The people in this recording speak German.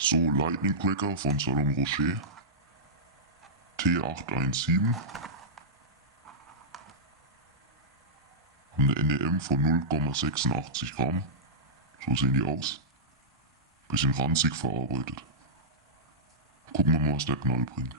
So, Lightning Cracker von Salon Rocher. T817. Haben eine NEM von 0,86 Gramm. So sehen die aus. Bisschen ranzig verarbeitet. Gucken wir mal, was der Knall bringt.